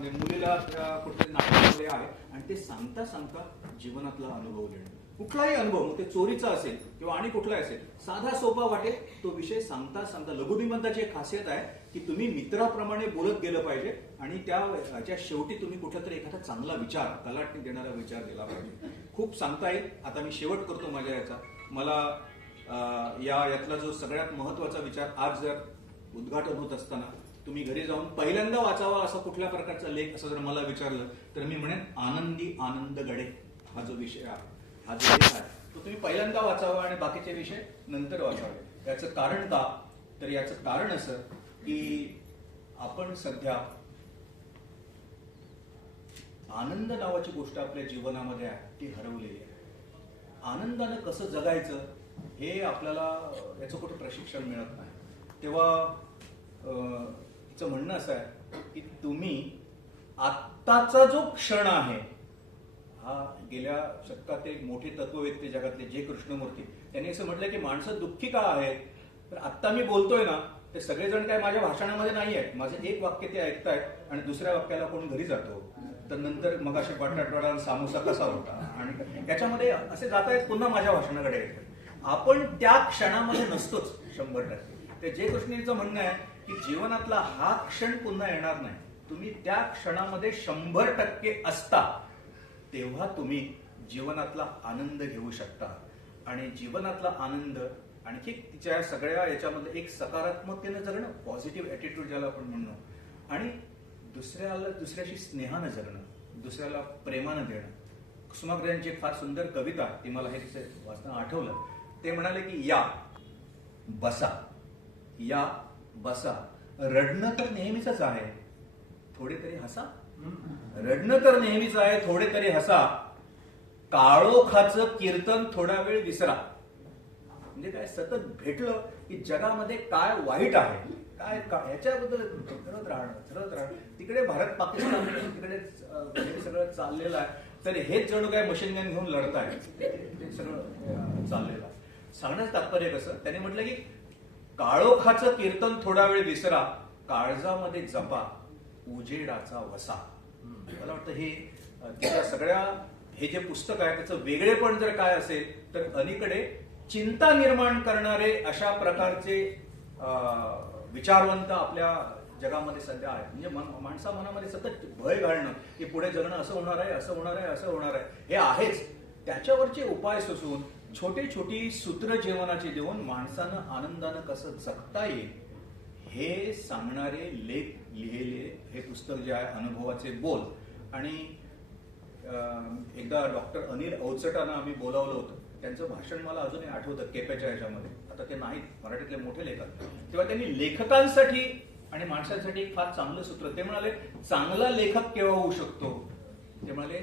म्हणजे मुलीला कुठेतरी नाटकामध्ये आहे आणि ते सांगता सांगता जीवनातला अनुभव देणं. कुठलाही अनुभव, मग ते चोरीचा असेल किंवा आणि कुठलाही असेल, साधा सोपा वाटेल तो विषय सांगता सांगता. लघुनिबंधाची एक खासियत आहे की तुम्ही मित्राप्रमाणे बोलत गेलं पाहिजे आणि त्याच्या शेवटी तुम्ही कुठला तरी एखादा चांगला विचार, कलाटणी देणारा विचार दिला पाहिजे. खूप सांगता येईल. आता मी शेवट करतो माझ्या याचा. मला यातला जो सगळ्यात महत्वाचा विचार, आज जर उद्घाटन होत असताना तुम्ही घरी जाऊन पहिल्यांदा वाचावा असा कुठल्या प्रकारचा लेख असं जर मला विचारलं तर मी म्हणेन आनंदी आनंदगडे हा जो विषय आहे, हा जो लेख आहे तो तुम्ही पहिल्यांदा वाचावा आणि बाकीचे विषय नंतर वाचावे. याचं कारण का? तर याचं कारण असं की आपण सध्या आनंद नावाची गोष्ट आपल्या जीवनामध्ये आहे ती हरवलेली आहे. आनंदानं कसं जगायचं हे आपल्याला याचं कुठे प्रशिक्षण मिळत नाही. तेव्हा तिचं म्हणणं असं आहे की तुम्ही आत्ताचा जो क्षण आहे, हा गेल्या शतकात एक मोठे तत्ववेत्ते जगातले जे कृष्णमूर्ती त्यांनी असं म्हटलं की माणसं दुःखी का आहेत, तर आत्ता मी बोलतोय ना ते सगळेजण काय माझ्या भाषणामध्ये नाही आहेत. माझं एक वाक्य ते ऐकतायत आणि दुसऱ्या वाक्याला कोण घरी जातो, तर नंतर मग असे बटाटवडा सामोसा कसा होता आणि त्याच्यामध्ये असे जात आहेत, पुन्हा माझ्या भाषणाकडे येतात. आपण त्या क्षणामध्ये नसतोच 100%. ते जे कृष्णीचं म्हणणं आहे की जीवनातला हा क्षण पुन्हा येणार नाही. तुम्ही त्या क्षणामध्ये 100% असता तेव्हा तुम्ही जीवनातला आनंद घेऊ शकता. आणि जीवनातला आनंद आणखी तिच्या सगळ्या याच्यामध्ये एक सकारात्मकतेनं जगणं, पॉझिटिव्ह ऍटिट्यूड ज्याला आपण म्हणतो, आणि दुसऱ्याशी स्नेहानं जगणं, दुसऱ्याला प्रेमानं देणं. कुसुमाग्रजांची एक फार सुंदर कविता, ती मला हे वाचताना आठवलं. ते म्हणाले की या बसा रडणं तर नेहमीच आहे, थोडे तरी हसा. रडणं तर नेहमीच आहे, थोडे तरी हसा. काळोखाचं कीर्तन थोडा वेळ विसरा. म्हणजे काय, सतत भेटलं की जगामध्ये काय वाईट आहे, काय ह्याच्याबद्दल करत राहणं. तिकडे भारत पाकिस्तान तिकडे हे सगळं चाललेलं आहे, तर हेच जणू काय मशीन गन घेऊन लढताय, ते सगळं चाललेलं आहे. सांगण्याचं तात्पर्य कसं, त्याने म्हटलं की काळोखाचं कीर्तन थोडा वेळ विसरा, काळजामध्ये जपा उजेडाचा वसा. मला वाटतं हे तिच्या सगळ्या, हे जे पुस्तक आहे त्याचं वेगळेपण जर काय असेल तर अलीकडे चिंता निर्माण करणारे अशा प्रकारचे विचारवंत आपल्या जगामध्ये सध्या आहे. म्हणजे माणसा मनामध्ये सतत भय घालणं की पुढे जगणं असं होणार आहे, असं होणार आहे, असं होणार आहे, हे आहेच. त्याच्यावरचे उपाय सुचवून छोटी छोटी सूत्र जीवनाची देऊन माणसानं आनंदानं कसं जगता येईल हे सांगणारे लेख लिहिलेले हे पुस्तक जे आहे अनुभवाचे बोल. आणि एकदा डॉक्टर अनिल अवचटांना आम्ही बोलावलं होतं. त्यांचं भाषण मला अजूनही आठवतं केपेच्या ह्याच्यामध्ये. आता ते नाहीत, मराठीतले मोठे लेखक. तेव्हा त्यांनी लेखकांसाठी आणि माणसांसाठी एक फार चांगलं सूत्र, ते म्हणाले चांगला लेखक केव्हा होऊ शकतो, ते म्हणाले